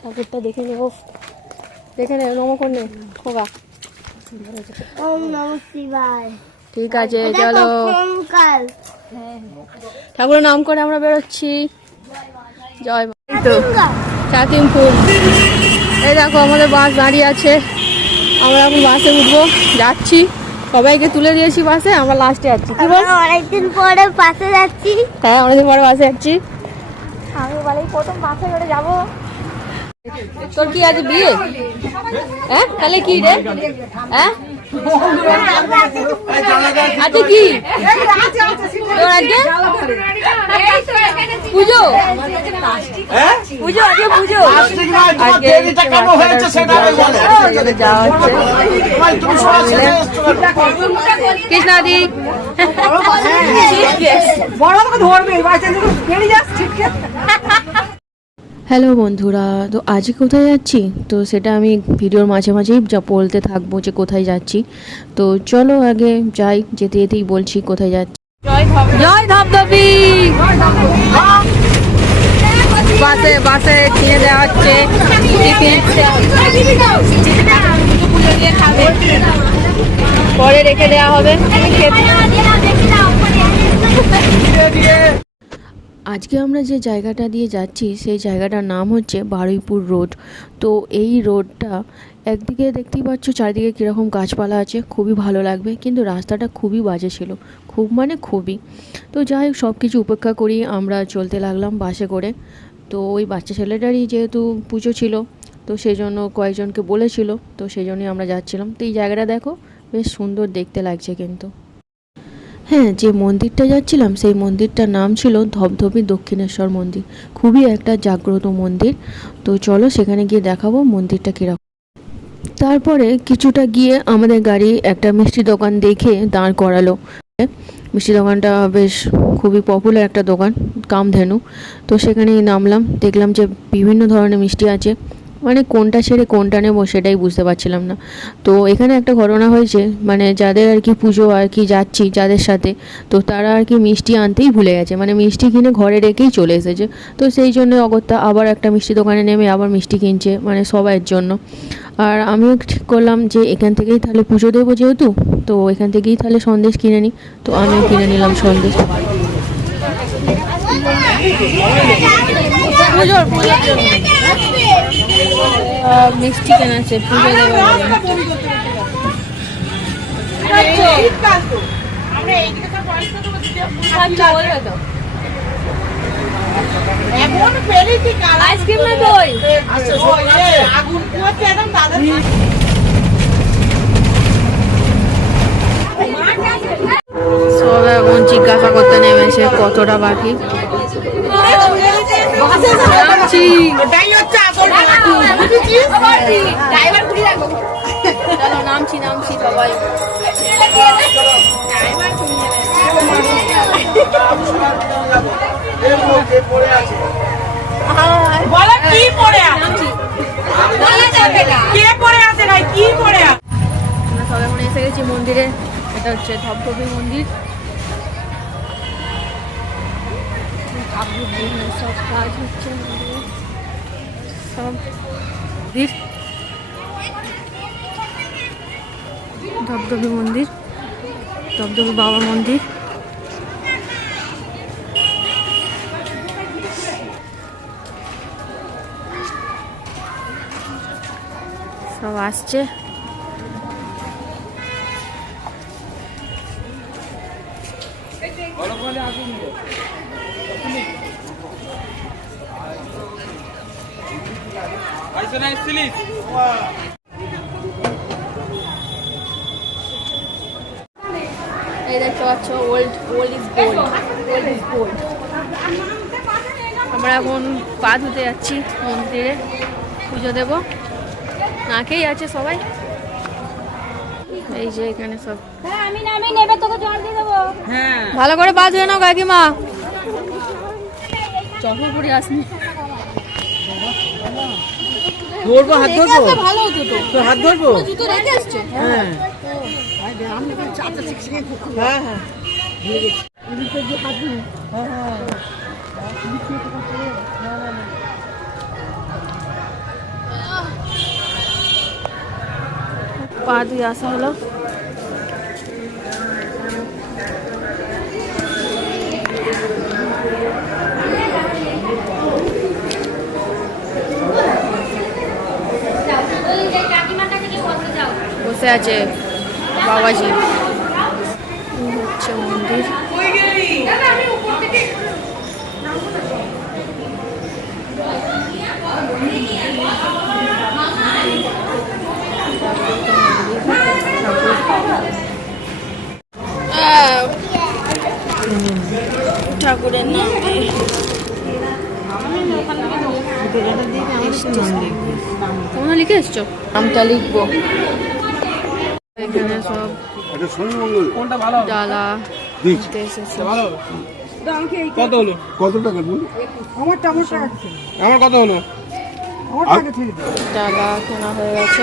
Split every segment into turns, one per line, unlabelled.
ঠাকুরটা দেখে নেব। দেখে নে
নম
ঠিক আছে চলো। ঠাকুরের নাম করে আমরা বেরোচ্ছি। জয় তো। এই দেখো আমাদের বাস দাঁড়িয়ে আছে। আমরা এখন বাসে উঠবো যাচ্ছি। সবাইকে তুলে দিয়েছি বাসে আমরা লাস্টে যাচ্ছি। কি
অনেকদিন পরে বাসে যাচ্ছি।
হ্যাঁ অনেকদিন পরে বাসে যাচ্ছি। আমি প্রথম বাসে করে যাব। তোর কি আজ বিয়ে? হ্যাঁ? তাহলে কি রে? হ্যাঁ? আচ্ছা কি? তোর আজকে? পুজো? পুজো আজকে পুজো কৃষ্ণাদি। হ্যালো বন্ধুরা তো আজকে কোথায় যাচ্ছি? তো সেটা আমি ভিডিওর মাঝে মাঝেই যা বলতে থাকব যে কোথায় যাচ্ছি। তো চলো আগে যাই যেতে যেতেই বলছি কোথায় যাচ্ছি। জয় ধবধবি। বাসে বাসে কিনে দেওয়া হচ্ছে পরে রেখে দেওয়া হবে। আজকে আমরা যে জায়গাটা দিয়ে যাচ্ছি, সেই জায়গাটার নাম হচ্ছে বারুইপুর রোড। তো এই রোডটা একদিকে দেখতেই পাচ্ছ, চারিদিকে কীরকম গাছপালা আছে, খুবই ভালো লাগবে। কিন্তু রাস্তাটা খুবই বাজে ছিল, খুব মানে খুবই। তো যাই হোক সব কিছু উপেক্ষা করি আমরা চলতে লাগলাম বাসে করে। তো ওই বাচ্চা ছেলেটারই যেহেতু পুজো ছিল, তো সেই জন্য কয়েকজনকে বলেছিল, তো সেই জন্যই আমরা যাচ্ছিলাম। তো এই জায়গাটা দেখো, বেশ সুন্দর দেখতে লাগছে কিন্তু। হ্যাঁ যে মন্দিরটা যাচ্ছিলাম, সেই মন্দিরটার নাম ছিল ধবধবি দক্ষিণেশ্বর মন্দির। খুবই একটা জাগ্রত মন্দির। তো চলো সেখানে গিয়ে দেখাবো মন্দিরটা কীরকম। তারপরে কিছুটা গিয়ে আমাদের গাড়ি একটা মিষ্টি দোকান দেখে দাঁড় করালো। মিষ্টি দোকানটা বেশ খুবই পপুলার একটা দোকান। কামধেনু। তো সেখানেই নামলাম, দেখলাম যে বিভিন্ন ধরনের মিষ্টি আছে। মানে কোনটা ছেড়ে কোনটা নেব সেটাই বুঝতে পারছিলাম না। তো এখানে একটা ঘটনা হয়েছে মানে যাদের আর কি পুজো আর কি যাচ্ছি যাদের সাথে, তো তারা আর কি মিষ্টি আনতেই ভুলে গেছে। মানে মিষ্টি কিনে ঘরে রেখেই চলে এসেছে। তো সেই জন্য অগত্যা আবার একটা মিষ্টি দোকানে নেমে আবার মিষ্টি কিনছে মানে সবাইয়ের জন্য। আর আমিও ঠিক করলাম যে এখান থেকেই তাহলে পুজো দেবো যেহেতু, তো এখান থেকেই তাহলে সন্দেশ কিনে নিই। তো আমিও কিনে নিলাম সন্দেশ। পুজোর পুজোর জন্য মিষ্টি এখন জিজ্ঞাসা করতে নেমেছে কতটা বাকি। নামছি। চলো নামছি নামছি সবাই
বলো কি পড়ে আছে? কে পড়ে আছে ভাই? কি পড়ে আছে?
এসে গেছি মন্দিরে। এটা হচ্ছে ধবধবি মন্দির। সব কাজ হচ্ছে। সব মন্দির। ধবধবি মন্দির ধবধবি বাবা মন্দির। সব আসছে। এই দেখতে পাচ্ছ old old is gold old is gold আমরা এখন পা ধুতে যাচ্ছি মন্দিরে। পুজো দেব। নাকেই আছে সবাই। এই যে এখানে সব।
দেবো।
হ্যাঁ।
ভালো করে পা ধুয়ে নাও কাকিমা। চশমা পরে আসনি।
ধরবো হাত ধরবো
ভালো হতো তো
তো হাত ধরবো
জুতো রেখে আসছো
হ্যাঁ আই দে আমি তো চাচা শিখছি কি হ্যাঁ হ্যাঁ ভুলে গেছি তুমি তো যে হাত ধরবো হ্যাঁ হ্যাঁ তুমি কি করতে না না না
পা ধুয়ে আসা হলো বসে আছে বাবাজি। হচ্ছে মন্দির। ঠাকুরের নাম দিয়ে তোমরা লিখে এসছো? নামটা লিখব। সব।
এটা
ডালা
কত হলো?
কত টাকা
আমার কত হলো?
ডালা কেনা হয়ে গেছে।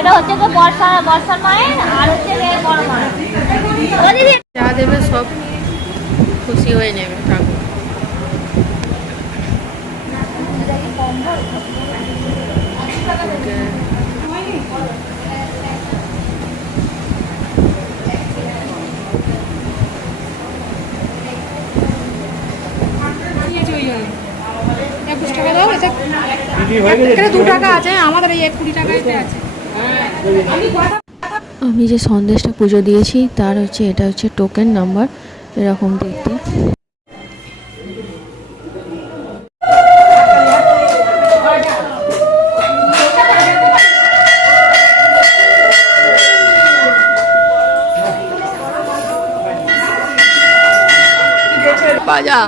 এটা হচ্ছে তো বর্ষা বর্ষার মায়ের আর হচ্ছে বড় মায়ের।
যা দেবে সব খুশি হয়ে নেবে ঠাকুর।
একুশ টাকা দাও এটা দু টাকা আছে আমাদের এই এক কুড়ি টাকাতে আছে।
আমি যে সন্দেশটা পুজো দিয়েছি তার হচ্ছে এটা হচ্ছে টোকেন নাম্বার এরকম দেখতে। বাজা।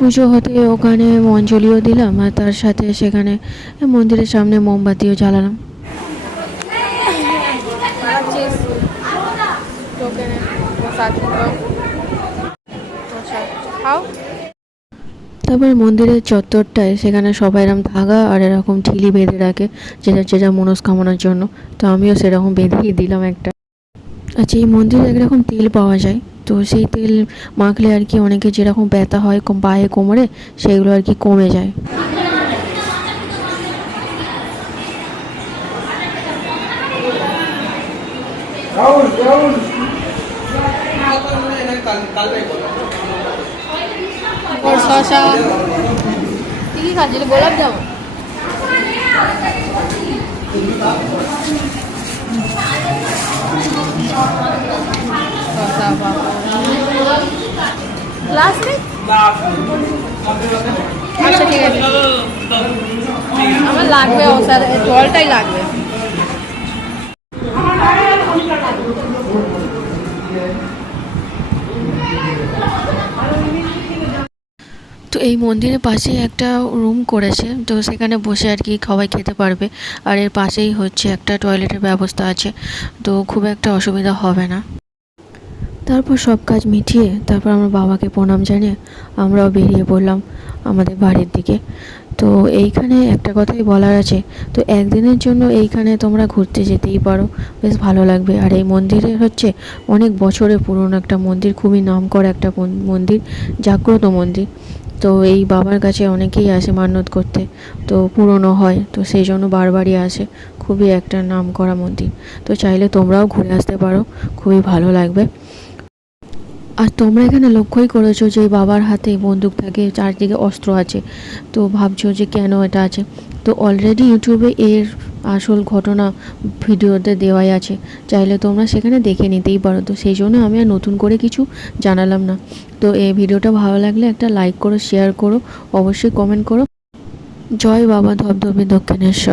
পুজো হতে ওখানে অঞ্জলিও দিলাম আর তার সাথে সেখানে মন্দিরের সামনে মোমবাতিও জ্বালালাম। তারপরে মন্দিরের চত্বরটায় সেখানে সবাই এরকম ধাগা আর এরকম ঠিলি বেঁধে রাখে, যেটা যেটা মনস্কামনার জন্য। তো আমিও সেরকম বেঁধেই দিলাম একটা। আচ্ছা এই মন্দিরে একরকম তেল পাওয়া যায়। তো সেই তেল মাখলে আর কি অনেকে যেরকম ব্যথা হয় পায়ে কোমরে, সেগুলো আর কি কমে যায়।
গোলাপ জামুন? আচ্ছা ঠিক আছে। আমার লাগবে ও স্যার জলটাই লাগবে।
তো এই মন্দিরের পাশে একটা রুম করেছে, তো সেখানে বসে আর কি সবাই খেতে পারবে। আর এর পাশেই হচ্ছে একটা টয়লেটের ব্যবস্থা আছে, তো খুব একটা অসুবিধা হবে না। তারপর সব কাজ মিটিয়ে তারপর আমার বাবাকে প্রণাম জানিয়ে আমরাও বেরিয়ে পড়লাম আমাদের বাড়ির দিকে। তো এইখানে একটা কথাই বলার আছে, তো একদিনের জন্য এইখানে তোমরা ঘুরতে যেতেই পারো, বেশ ভালো লাগবে। আর এই মন্দিরে হচ্ছে অনেক বছরের পুরনো একটা মন্দির, খুবই নাম নামকরা একটা মন্দির, জাগ্রত মন্দির। তো এই বাবার কাছে অনেকেই আসে মান্যত করতে, তো পুরনো হয়, তো সেই জন্য বারবারই আসে, খুবই একটা নামকরা মন্দির। তো চাইলে তোমরাও ঘুরে আসতে পারো, খুবই ভালো লাগবে। আর তোমরা এখানে লক্ষ্যই করেছ যে বাবার হাতে বন্দুক থাকে চারদিকে অস্ত্র আছে। তো ভাবছ যে কেন এটা আছে? তো অলরেডি ইউটিউবে এর আসল ঘটনা ভিডিওতে দেওয়াই আছে। চাইলে তোমরা সেখানে দেখে নিতেই পারো। তো সেই জন্য আমি আর নতুন করে কিছু জানালাম না। তো এই ভিডিওটা ভালো লাগলে একটা লাইক করো শেয়ার করো, অবশ্যই কমেন্ট করো। জয় বাবা ধবধবে দক্ষিণেশ্বর।